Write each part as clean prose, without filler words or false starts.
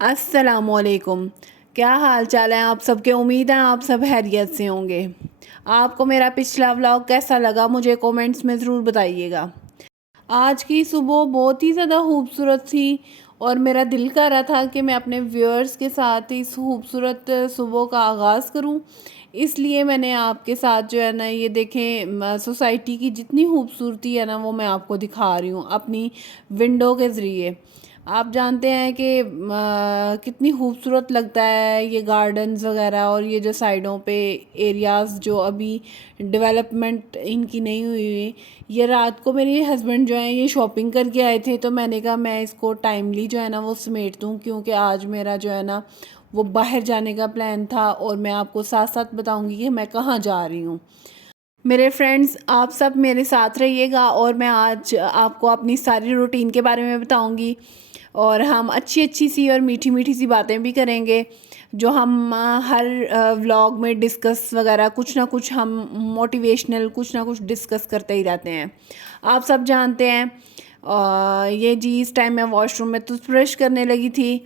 السلام علیکم. کیا حال چال ہے آپ سب کے؟ امید ہے آپ سب خیریت سے ہوں گے. آپ کو میرا پچھلا ولاگ کیسا لگا مجھے کومنٹس میں ضرور بتائیے گا. آج کی صبح بہت ہی زیادہ خوبصورت تھی اور میرا دل کر رہا تھا کہ میں اپنے ویورز کے ساتھ اس خوبصورت صبح کا آغاز کروں. اس لیے میں نے آپ کے ساتھ جو ہے نا یہ دیکھیں سوسائٹی کی جتنی خوبصورتی ہے نا وہ میں آپ کو دکھا رہی ہوں اپنی ونڈو کے ذریعے. آپ جانتے ہیں کہ کتنی خوبصورت لگتا ہے یہ گارڈنز وغیرہ اور یہ جو سائڈوں پہ ایریاز جو ابھی ڈیولپمنٹ ان کی نہیں ہوئی ہوئی. یہ رات کو میرے ہسبینڈ جو ہیں یہ شاپنگ کر کے آئے تھے تو میں نے کہا میں اس کو ٹائملی جو ہے نا وہ سمیٹ دوں کیونکہ آج میرا جو ہے نا وہ باہر جانے کا پلان تھا اور میں آپ کو ساتھ ساتھ بتاؤں گی کہ میں کہاں جا رہی ہوں. میرے فرینڈز آپ سب میرے ساتھ رہیے گا اور میں آج آپ کو اپنی ساری روٹین کے بارے میں بتاؤں گی اور ہم اچھی اچھی سی اور میٹھی میٹھی سی باتیں بھی کریں گے جو ہم ہر ولاگ میں ڈسکس وغیرہ کچھ نہ کچھ ہم موٹیویشنل کچھ نہ کچھ ڈسکس کرتے ہی رہتے ہیں. آپ سب جانتے ہیں یہ جی اس ٹائم میں واش روم میں ٹوتھ برش کرنے لگی تھی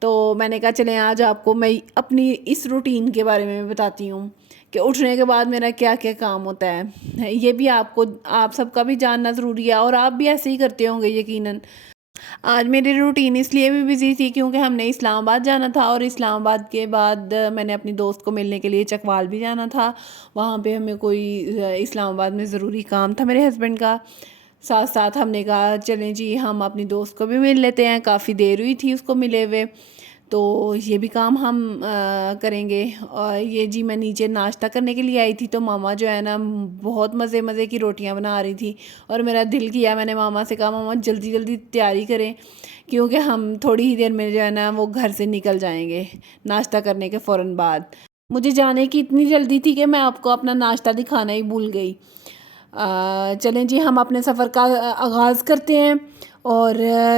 تو میں نے کہا چلیں آج آپ کو میں اپنی اس روٹین کے بارے میں بتاتی ہوں کہ اٹھنے کے بعد میرا کیا کیا کام ہوتا ہے. یہ بھی آپ سب کا بھی جاننا ضروری ہے اور آپ بھی ایسے ہی کرتے ہوں گے یقیناً. آج میری روٹین اس لیے بھی بزی تھی کیونکہ ہم نے اسلام آباد جانا تھا اور اسلام آباد کے بعد میں نے اپنی دوست کو ملنے کے لیے چکوال بھی جانا تھا. وہاں پہ ہمیں کوئی اسلام آباد میں ضروری کام تھا میرے ہسبینڈ کا. ساتھ ساتھ ہم نے کہا چلیں جی ہم اپنی دوست کو بھی مل لیتے ہیں, کافی دیر ہوئی تھی اس کو ملے ہوئے تو یہ بھی کام ہم کریں گے. اور یہ جی میں نیچے ناشتہ کرنے کے لیے آئی تھی تو ماما جو ہے نا بہت مزے مزے کی روٹیاں بنا رہی تھی اور میرا دل کیا میں نے ماما سے کہا ماما جلدی جلدی تیاری کریں کیونکہ ہم تھوڑی ہی دیر میں جو ہے نا وہ گھر سے نکل جائیں گے ناشتہ کرنے کے فوراً بعد. مجھے جانے کی اتنی جلدی تھی کہ میں آپ کو اپنا ناشتہ دکھانا ہی بھول گئی. چلیں جی ہم اپنے سفر کا آغاز کرتے ہیں. اور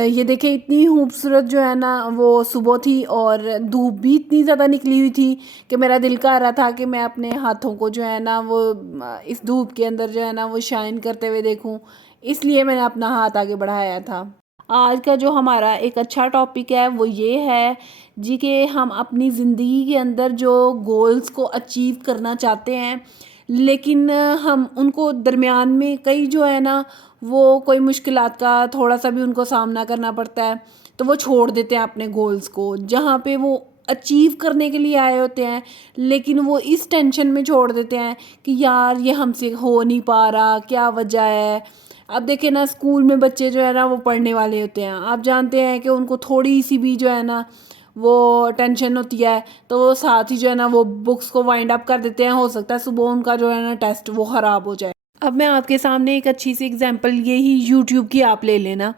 یہ دیکھیں اتنی خوبصورت جو ہے نا وہ صبح تھی اور دھوپ بھی اتنی زیادہ نکلی ہوئی تھی کہ میرا دل کر رہا تھا کہ میں اپنے ہاتھوں کو جو ہے نا وہ اس دھوپ کے اندر جو ہے نا وہ شائن کرتے ہوئے دیکھوں, اس لیے میں نے اپنا ہاتھ آگے بڑھایا تھا. آج کا جو ہمارا ایک اچھا ٹاپک ہے وہ یہ ہے جی کہ ہم اپنی زندگی کے اندر جو گولز کو اچیو کرنا چاہتے ہیں لیکن ہم ان کو درمیان میں کئی جو ہے نا وہ کوئی مشکلات کا تھوڑا سا بھی ان کو سامنا کرنا پڑتا ہے تو وہ چھوڑ دیتے ہیں اپنے گولز کو جہاں پہ وہ اچیو کرنے کے لیے آئے ہوتے ہیں لیکن وہ اس ٹینشن میں چھوڑ دیتے ہیں کہ یار یہ ہم سے ہو نہیں پا رہا, کیا وجہ ہے. اب دیکھیں نا اسکول میں بچے جو ہے نا وہ پڑھنے والے ہوتے ہیں, آپ جانتے ہیں کہ ان کو تھوڑی سی بھی جو ہے نا وہ ٹینشن ہوتی ہے تو وہ ساتھ ہی جو ہے نا وہ بکس کو وائنڈ اپ کر دیتے ہیں. ہو سکتا ہے صبح ان کا جو ہے نا ٹیسٹ وہ خراب ہو جائے. اب میں آپ کے سامنے ایک اچھی سی اگزامپل یہی یوٹیوب کی آپ لے لینا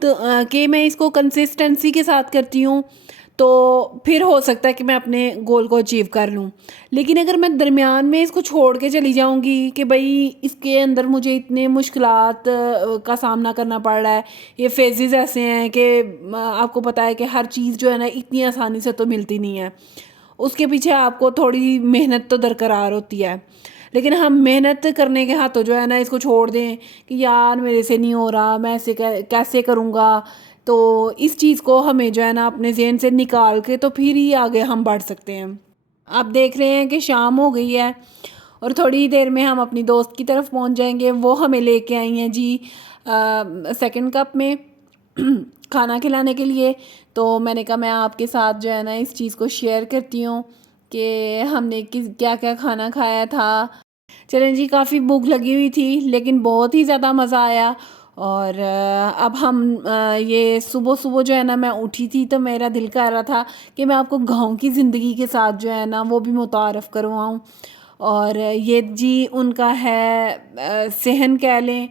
تو کہ میں اس کو کنسسٹنسی کے ساتھ کرتی ہوں تو پھر ہو سکتا ہے کہ میں اپنے گول کو اچیو کر لوں. لیکن اگر میں درمیان میں اس کو چھوڑ کے چلی جاؤں گی کہ بھائی اس کے اندر مجھے اتنے مشکلات کا سامنا کرنا پڑ رہا ہے, یہ فیزز ایسے ہیں کہ آپ کو پتہ ہے کہ ہر چیز جو ہے نا اتنی آسانی سے تو ملتی نہیں ہے, اس کے پیچھے آپ کو تھوڑی محنت تو درکار ہوتی ہے. لیکن ہم محنت کرنے کے ہاتھوں جو ہے نا اس کو چھوڑ دیں کہ یار میرے سے نہیں ہو رہا, میں ایسے کیسے کروں گا, تو اس چیز کو ہمیں جو ہے نا اپنے ذہن سے نکال کے تو پھر ہی آگے ہم بڑھ سکتے ہیں. آپ دیکھ رہے ہیں کہ شام ہو گئی ہے اور تھوڑی ہی دیر میں ہم اپنی دوست کی طرف پہنچ جائیں گے. وہ ہمیں لے کے آئی ہیں جی سیکنڈ کپ میں کھانا کھلانے کے لیے. تو میں نے کہا میں آپ کے ساتھ جو ہے نا اس چیز کو شیئر کرتی ہوں کہ ہم نے کیا کیا کھانا کھایا تھا. چلیں جی کافی بھوک لگی ہوئی تھی لیکن بہت ہی زیادہ مزہ آیا. اور اب ہم یہ صبح صبح جو ہے نا میں اٹھی تھی تو میرا دل کر رہا تھا کہ میں آپ کو گاؤں کی زندگی کے ساتھ جو ہے نا وہ بھی متعارف کرواؤں. اور یہ جی ان کا ہے صحن کہہ لیں,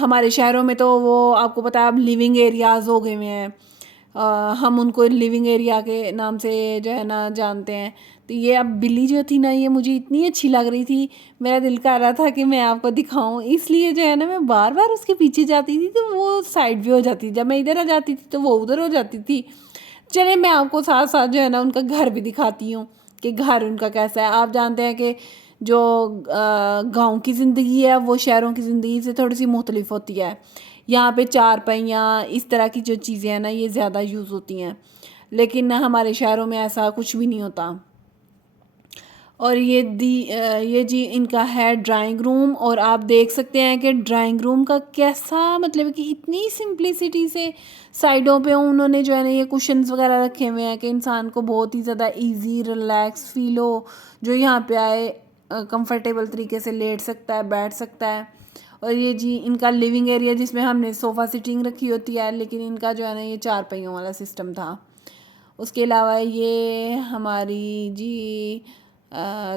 ہمارے شہروں میں تو وہ آپ کو پتہ ہے اب لیونگ ایریاز ہو گئے ہوئے ہیں, ہم ان کو لیونگ ایریا کے نام سے جو ہے نا جانتے ہیں. تو یہ اب بلی جو تھی نا یہ مجھے اتنی اچھی لگ رہی تھی, میرا دل کر رہا تھا کہ میں آپ کو دکھاؤں, اس لیے جو ہے نا میں بار بار اس کے پیچھے جاتی تھی تو وہ سائڈ بھی ہو جاتی تھی, جب میں ادھر آ جاتی تھی تو وہ ادھر ہو جاتی تھی. چلیں میں آپ کو ساتھ ساتھ جو ہے نا ان کا گھر بھی دکھاتی ہوں کہ گھر ان کا کیسا ہے. آپ جانتے ہیں کہ جو گاؤں کی زندگی ہے وہ شہروں کی زندگی سے تھوڑی سی مختلف ہوتی ہے. یہاں پہ چارپائیاں اس طرح کی جو چیزیں ہیں نا یہ زیادہ یوز ہوتی ہیں، لیکن ہمارے شہروں میں ایسا کچھ بھی نہیں ہوتا۔ اور یہ جی ان کا ہے ڈرائنگ روم، اور آپ دیکھ سکتے ہیں کہ ڈرائنگ روم کا کیسا مطلب کہ اتنی سمپلسٹی سے سائڈوں پہ انہوں نے جو ہے نا یہ کوشنز وغیرہ رکھے ہوئے ہیں کہ انسان کو بہت ہی زیادہ ایزی ریلیکس فیل ہو، جو یہاں پہ آئے کمفرٹیبل طریقے سے لیٹ سکتا ہے، بیٹھ سکتا ہے۔ اور یہ جی ان کا لیونگ ایریا جس میں ہم نے صوفہ سیٹنگ رکھی ہوتی ہے، لیکن ان کا جو ہے نا یہ 4 پہیوں والا سسٹم تھا۔ اس کے علاوہ یہ ہماری جی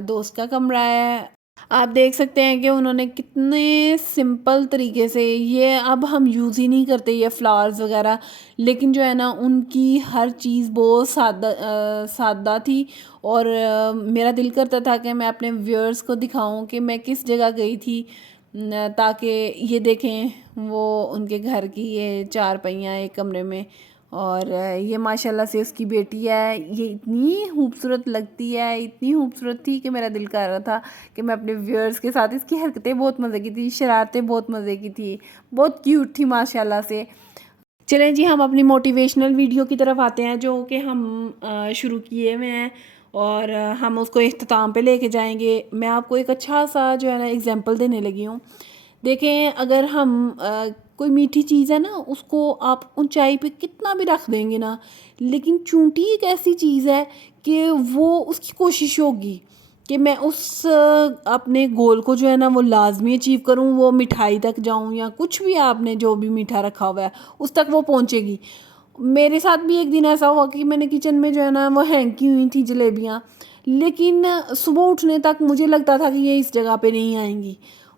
دوست کا کمرہ ہے۔ آپ دیکھ سکتے ہیں کہ انہوں نے کتنے سمپل طریقے سے، یہ اب ہم یوز ہی نہیں کرتے یہ فلاورز وغیرہ، لیکن جو ہے نا ان کی ہر چیز بہت سادہ تھی، اور میرا دل کرتا تھا کہ میں اپنے ویورز کو دکھاؤں کہ میں کس جگہ گئی تھی، تاکہ یہ دیکھیں وہ ان کے گھر کی یہ 4 پہیاں ایک کمرے میں۔ اور یہ ماشاءاللہ سے اس کی بیٹی ہے، یہ اتنی خوبصورت لگتی ہے، اتنی خوبصورت تھی کہ میرا دل کر رہا تھا کہ میں اپنے ویورز کے ساتھ، اس کی حرکتیں بہت مزے کی تھی، شرارتیں بہت مزے کی تھی، بہت کیوٹ تھی ماشاءاللہ سے۔ چلیں جی ہم اپنی موٹیویشنل ویڈیو کی طرف آتے ہیں جو کہ ہم شروع کیے ہوئے ہیں، اور ہم اس کو اختتام پہ لے کے جائیں گے۔ میں آپ کو ایک اچھا سا جو ہے نا ایگزامپل دینے لگی ہوں۔ دیکھیں اگر ہم کوئی میٹھی چیز ہے نا، اس کو آپ اونچائی پہ کتنا بھی رکھ دیں گے نا، لیکن چونٹی ایک ایسی چیز ہے کہ وہ اس کی کوشش ہوگی کہ میں اس اپنے گول کو جو ہے نا وہ لازمی اچیو کروں، وہ مٹھائی تک جاؤں یا کچھ بھی آپ نے جو بھی میٹھا رکھا ہوا ہے اس تک وہ پہنچے گی۔ میرے ساتھ بھی ایک دن ایسا ہوا کہ میں نے کچن میں جو ہے نا وہ ہینگ کی ہوئی تھی جلیبیاں، لیکن صبح اٹھنے تک مجھے لگتا تھا کہ یہ اس جگہ پہ نہیں آئیں گی،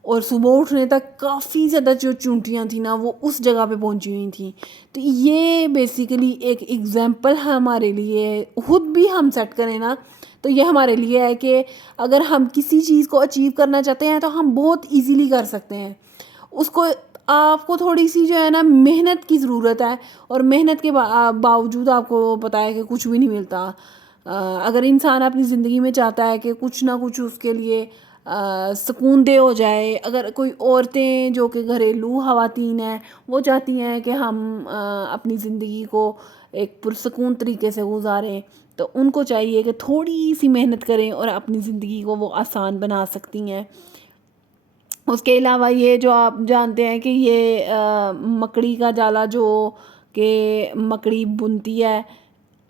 اور صبح اٹھنے تک کافی زیادہ جو چونٹیاں تھیں نا وہ اس جگہ پہ پہنچی ہوئی تھیں۔ تو یہ بیسیکلی ایک ایگزامپل ہمارے لیے، خود بھی ہم سیٹ کریں نا تو یہ ہمارے لیے ہے کہ اگر ہم کسی چیز کو اچیو کرنا چاہتے ہیں تو ہم بہت ایزیلی کر سکتے ہیں اس کو۔ آپ کو تھوڑی سی جو ہے نا محنت کی ضرورت ہے، اور محنت کے باوجود آپ کو پتہ ہے کہ کچھ بھی نہیں ملتا۔ اگر انسان اپنی زندگی میں چاہتا ہے کہ کچھ نہ کچھ اس کے لیے سکون دہ ہو جائے، اگر کوئی عورتیں جو کہ گھریلو خواتین ہیں وہ چاہتی ہیں کہ ہم اپنی زندگی کو ایک پرسکون طریقے سے گزاریں، تو ان کو چاہیے کہ تھوڑی سی محنت کریں اور اپنی زندگی کو وہ آسان بنا سکتی ہیں۔ اس کے علاوہ یہ جو آپ جانتے ہیں کہ یہ مکڑی کا جالا جو کہ مکڑی بنتی ہے،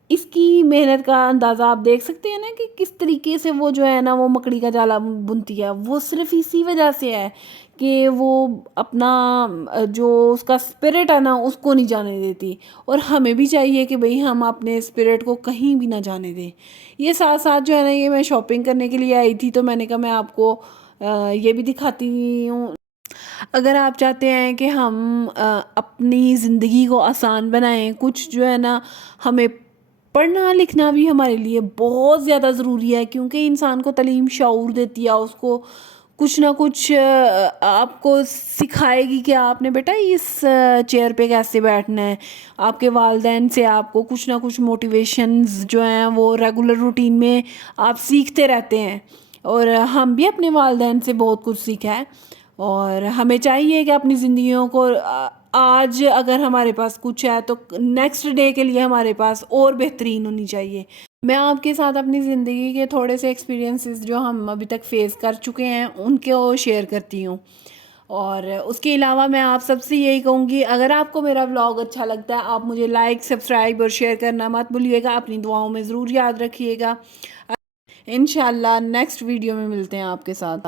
اس کی محنت کا اندازہ آپ دیکھ سکتے ہیں نا کہ کس طریقے سے وہ جو ہے نا وہ مکڑی کا جالا بنتی ہے۔ وہ صرف اسی وجہ سے ہے کہ وہ اپنا جو اس کا اسپرٹ ہے نا اس کو نہیں جانے دیتی، اور ہمیں بھی چاہیے کہ بھئی ہم اپنے اسپرٹ کو کہیں بھی نہ جانے دیں۔ یہ ساتھ ساتھ جو ہے نا یہ میں شاپنگ کرنے کے لیے آئی تھی، تو میں نے کہا میں آپ کو یہ بھی دکھاتی ہوں۔ اگر آپ چاہتے ہیں کہ ہم اپنی زندگی کو آسان بنائیں، کچھ جو ہے نا ہمیں پڑھنا لکھنا بھی ہمارے لیے بہت زیادہ ضروری ہے، کیونکہ انسان کو تعلیم شعور دیتی ہے، اس کو کچھ نہ کچھ آپ کو سکھائے گی کہ آپ نے بیٹا اس چیئر پہ کیسے بیٹھنا ہے۔ آپ کے والدین سے آپ کو کچھ نہ کچھ موٹیویشنز جو ہیں وہ ریگولر روٹین میں آپ سیکھتے رہتے ہیں، اور ہم بھی اپنے والدین سے بہت کچھ سیکھا ہے، اور ہمیں چاہیے کہ اپنی زندگیوں کو آج اگر ہمارے پاس کچھ ہے تو نیکسٹ ڈے کے لیے ہمارے پاس اور بہترین ہونی چاہیے۔ میں آپ کے ساتھ اپنی زندگی کے تھوڑے سے ایکسپیرینسز جو ہم ابھی تک فیس کر چکے ہیں ان کو شیئر کرتی ہوں، اور اس کے علاوہ میں آپ سب سے یہی کہوں گی اگر آپ کو میرا ولاگ اچھا لگتا ہے آپ مجھے لائک، سبسکرائب اور شیئر کرنا مت بھولیے گا، اپنی دعاؤں میں ضرور یاد رکھیے گا۔ انشاءاللہ نیکسٹ ویڈیو میں ملتے ہیں آپ کے ساتھ۔